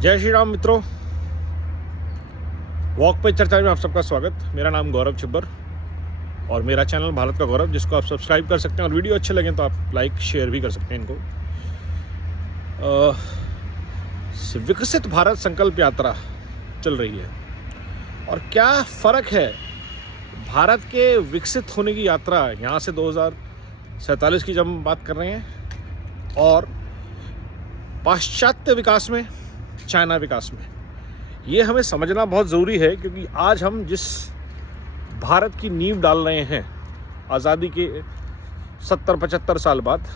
जय श्री राम मित्रों, वॉक पे चर्चा में आप सबका स्वागत। मेरा नाम गौरव छिब्बर और मेरा चैनल भारत का गौरव, जिसको आप सब्सक्राइब कर सकते हैं और वीडियो अच्छे लगें तो आप लाइक शेयर भी कर सकते हैं इनको। विकसित भारत संकल्प यात्रा चल रही है और क्या फ़र्क है भारत के विकसित होने की यात्रा यहाँ से 2047 की जब हम बात कर रहे हैं और पाश्चात्य विकास में, चाइना विकास में। ये हमें समझना बहुत ज़रूरी है क्योंकि आज हम जिस भारत की नींव डाल रहे हैं आज़ादी के 70-75 साल बाद,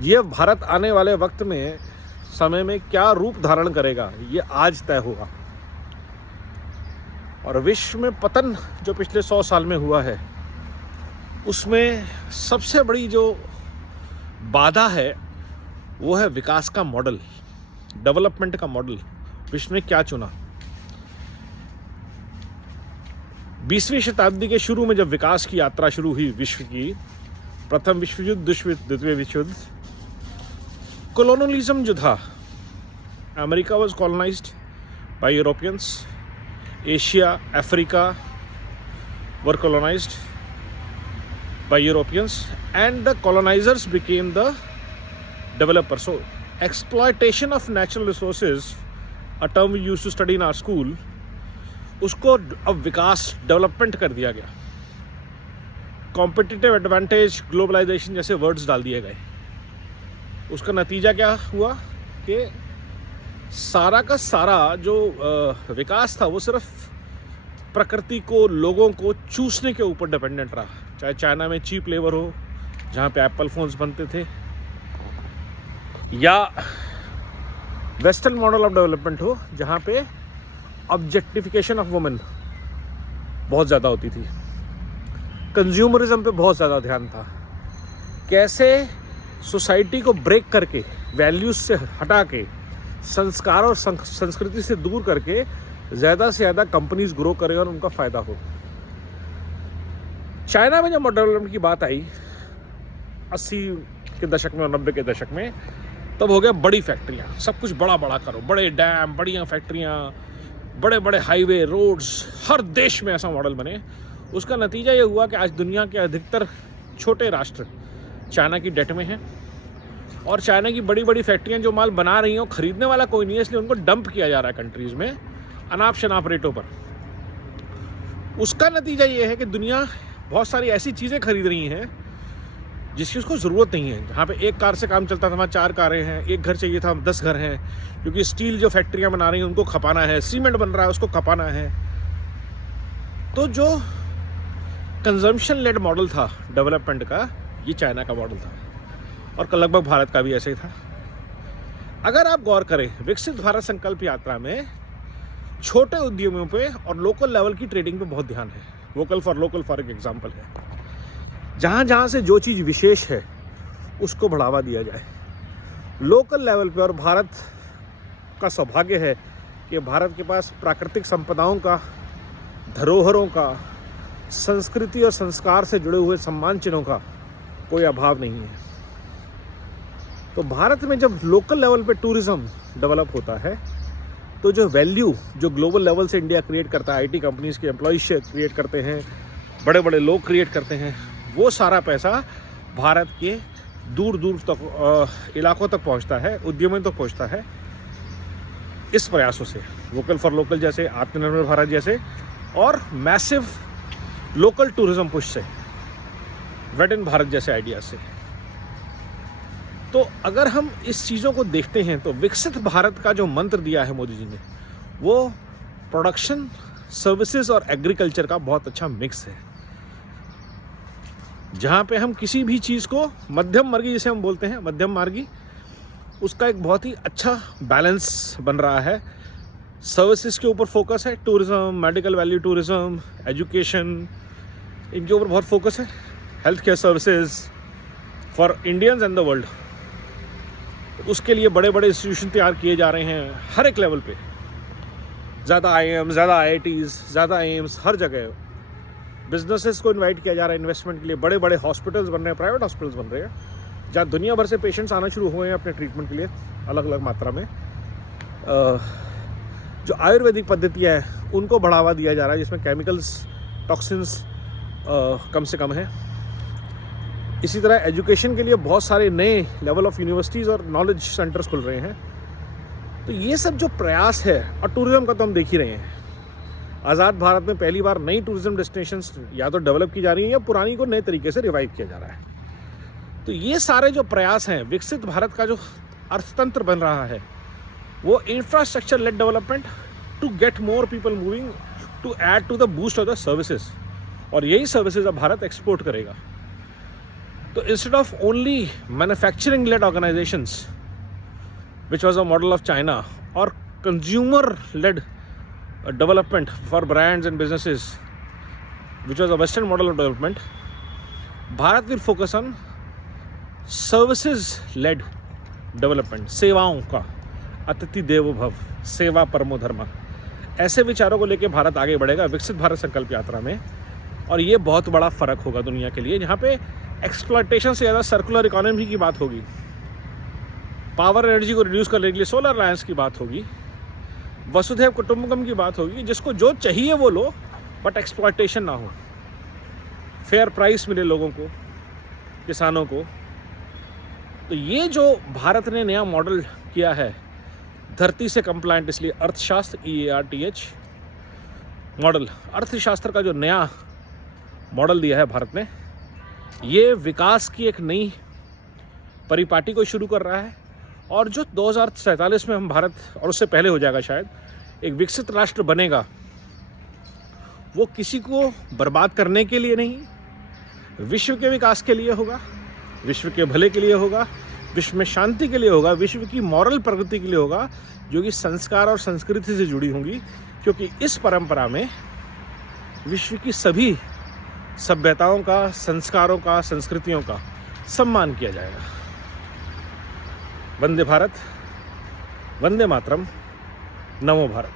ये भारत आने वाले वक्त में समय में क्या रूप धारण करेगा ये आज तय होगा। और विश्व में पतन जो पिछले 100 साल में हुआ है उसमें सबसे बड़ी जो बाधा है वो है विकास का मॉडल, डेवलपमेंट का मॉडल। विश्व ने क्या चुना? 20वीं शताब्दी के शुरू में जब विकास की यात्रा शुरू हुई विश्व की, प्रथम विश्व युद्ध, द्वितीय विश्व युद्ध, कोलोनियलिज्म जो था, America was colonized by Europeans, Asia, Africa were colonized by Europeans and the colonizers became the developers. So exploitation of natural resources, a term we used to study in our school, उसको अब विकास, development कर दिया गया। Competitive advantage, globalisation जैसे words डाल दिए गए। उसका नतीजा क्या हुआ कि सारा का सारा जो विकास था वो सिर्फ प्रकृति को, लोगों को चूसने के ऊपर डिपेंडेंट रहा। चाहे चाइना में चीप लेबर हो जहाँ पे एप्पल फोन्स बनते थे, या वेस्टर्न मॉडल ऑफ डेवलपमेंट हो जहाँ पे ऑब्जेक्टिफिकेशन ऑफ वुमेन बहुत ज़्यादा होती थी, कंज्यूमरिज्म पे बहुत ज़्यादा ध्यान था। कैसे सोसाइटी को ब्रेक करके, वैल्यूज से हटा के, संस्कार और संस्कृति से दूर करके ज़्यादा से ज़्यादा कंपनीज ग्रो करें और उनका फ़ायदा हो। चाइना में जब डेवलपमेंट की बात आई 80 के दशक में और 90 के दशक में, तब हो गया बड़ी फैक्ट्रियाँ, सब कुछ बड़ा बड़ा करो, बड़े डैम, बढ़िया फैक्ट्रियाँ, बड़े बड़े हाईवे, रोड्स, हर देश में ऐसा मॉडल बने। उसका नतीजा ये हुआ कि आज दुनिया के अधिकतर छोटे राष्ट्र चाइना की डेट में हैं और चाइना की बड़ी बड़ी फैक्ट्रियाँ जो माल बना रही हैं वो खरीदने वाला कोई नहीं है, इसलिए उनको डंप किया जा रहा है कंट्रीज़ में अनाप शनाप रेटों पर। उसका नतीजा ये है कि दुनिया बहुत सारी ऐसी चीज़ें खरीद रही हैं जिसकी उसको ज़रूरत नहीं है। जहाँ पे एक कार से काम चलता था वहाँ 4 कारें हैं, एक घर चाहिए था 10 घर हैं, क्योंकि स्टील जो फैक्ट्रियाँ बना रही हैं उनको खपाना है, सीमेंट बन रहा है उसको खपाना है। तो जो कंजम्पशन लेड मॉडल था डेवलपमेंट का, ये चाइना का मॉडल था और लगभग भारत का भी ऐसे ही था। अगर आप गौर करें, विकसित भारत संकल्प यात्रा में छोटे उद्यमियों पे और लोकल लेवल की ट्रेडिंग पे बहुत ध्यान है। वोकल फॉर लोकल फॉर एक एग्जाम्पल है। जहाँ जहाँ से जो चीज़ विशेष है उसको बढ़ावा दिया जाए लोकल लेवल पे। और भारत का सौभाग्य है कि भारत के पास प्राकृतिक संपदाओं का, धरोहरों का, संस्कृति और संस्कार से जुड़े हुए सम्मान चिन्हों का कोई अभाव नहीं है। तो भारत में जब लोकल लेवल पे टूरिज्म डेवलप होता है तो जो वैल्यू जो ग्लोबल लेवल से इंडिया क्रिएट करता है, आईटी कंपनीज के एम्प्लॉइज क्रिएट करते हैं, बड़े बड़े लोग क्रिएट करते हैं, वो सारा पैसा भारत के दूर दूर तक इलाकों तक पहुंचता है, उद्यमियों तक पहुंचता है। इस प्रयासों से, वोकल फॉर लोकल जैसे, आत्मनिर्भर भारत जैसे, और मैसिव लोकल टूरिज्म पुश से, वेट इन भारत जैसे आइडिया से। तो अगर हम इस चीज़ों को देखते हैं तो विकसित भारत का जो मंत्र दिया है मोदी जी ने, वो प्रोडक्शन, सर्विसेज और एग्रीकल्चर का बहुत अच्छा मिक्स है। जहाँ पे हम किसी भी चीज़ को मध्यम मार्गी, जिसे हम बोलते हैं मध्यम मार्गी, उसका एक बहुत ही अच्छा बैलेंस बन रहा है। सर्विसेज के ऊपर फोकस है, tourism, medical value tourism, education, इनके ऊपर बहुत फोकस है। Health care services for Indians and the world, उसके लिए बड़े बड़े इंस्टीट्यूशन तैयार किए जा रहे हैं हर एक लेवल पे। ज़्यादा IIM, ज़्यादा IITs, ज़्यादा एम्स, हर जगह बिजनेसेस को इनवाइट किया जा रहा है इन्वेस्टमेंट के लिए। बड़े बड़े हॉस्पिटल्स बन रहे हैं, प्राइवेट हॉस्पिटल्स बन रहे हैं, जहाँ दुनिया भर से पेशेंट्स आना शुरू हुए हैं अपने ट्रीटमेंट के लिए अलग अलग मात्रा में। जो आयुर्वेदिक पद्धतियाँ हैं उनको बढ़ावा दिया जा रहा है, जिसमें केमिकल्स, टॉक्सिन्स कम से कम है। इसी तरह एजुकेशन के लिए बहुत सारे नए लेवल ऑफ यूनिवर्सिटीज़ और नॉलेज सेंटर्स खुल रहे हैं। तो ये सब जो प्रयास है, और टूरिज़्म का तो हम देख ही रहे हैं, आज़ाद भारत में पहली बार नई टूरिज़्म डेस्टिनेशंस या तो डेवलप की जा रही हैं या पुरानी को नए तरीके से रिवाइव किया जा रहा है। तो ये सारे जो प्रयास हैं, विकसित भारत का जो अर्थतंत्र बन रहा है, वो infrastructure led development to get more people moving to add to the boost of the services, और यही सर्विसेज अब भारत एक्सपोर्ट करेगा। तो instead of only manufacturing led organisations which was a model of China, or consumer led development for brands and businesses, which was a western model of development, Bharat will focus on services led development, सेवाओं का, अतिथि देवो भव, सेवा परमो धर्म, ऐसे विचारों को लेकर भारत आगे बढ़ेगा विकसित भारत संकल्प यात्रा में। और ये बहुत बड़ा फर्क होगा दुनिया के लिए, जहाँ पे एक्सप्लॉयटेशन से ज़्यादा सर्कुलर इकोनॉमी की बात होगी, पावर एनर्जी को रिड्यूस करने के लिए सोलर अलायंस की बात होगी, वसुधैव कुटुंबकम की बात होगी, जिसको जो चाहिए वो लो बट एक्सप्लॉयटेशन ना हो, फेयर प्राइस मिले लोगों को, किसानों को। तो ये जो भारत ने नया मॉडल किया है, धरती से कंप्लायंट, इसलिए अर्थशास्त्र EARTH मॉडल, अर्थशास्त्र का जो नया मॉडल दिया है भारत ने, ये विकास की एक नई परिपाटी को शुरू कर रहा है। और जो 2047 में हम भारत, और उससे पहले हो जाएगा शायद, एक विकसित राष्ट्र बनेगा, वो किसी को बर्बाद करने के लिए नहीं, विश्व के विकास के लिए होगा, विश्व के भले के लिए होगा, विश्व में शांति के लिए होगा, विश्व की मॉरल प्रगति के लिए होगा, जो कि संस्कार और संस्कृति से जुड़ी होंगी, क्योंकि इस परंपरा में विश्व की सभी सभ्यताओं का, संस्कारों का, संस्कृतियों का सम्मान किया जाएगा। वंदे भारत, वंदे मातरम, नमो भारत।